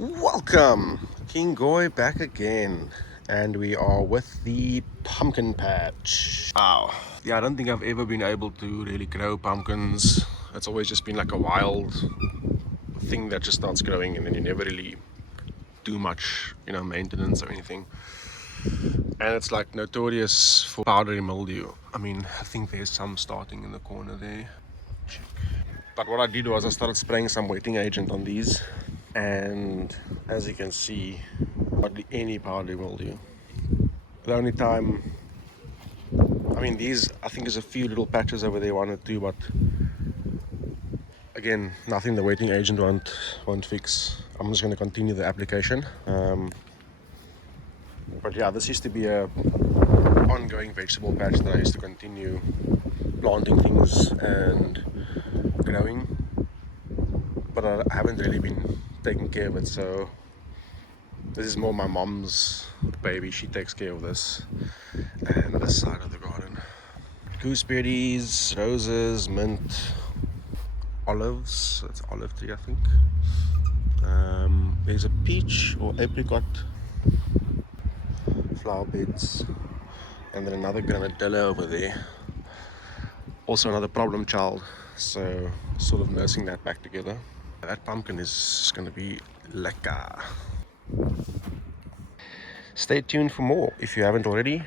Welcome, King Goy back again, and we are with the pumpkin patch. Wow, yeah, I don't think I've ever been able to really grow pumpkins. It's always just been like a wild thing that just starts growing and then you never really do much, maintenance or anything. And it's like notorious for powdery mildew. I mean, I think there's some starting in the corner there. Check. But what I did was I started spraying some wetting agent on these, and as you can see, hardly any powdery mildew. The only time, I mean, these, I think there's a few little patches over there, one or two, but again, nothing the wetting agent won't fix. I'm just going to continue the application. But yeah, this used to be a ongoing vegetable patch that I used to continue planting things and growing, but I haven't really been taking care of it, so this is more my mom's baby. She takes care of this and this side of the garden. Gooseberries, roses, mint, olives. That's olive tree, I think. There's a peach or apricot, flower beds, and then another granadilla over there. Also another problem child, so sort of nursing that back together. That pumpkin is going to be lekker. Stay tuned for more if you haven't already.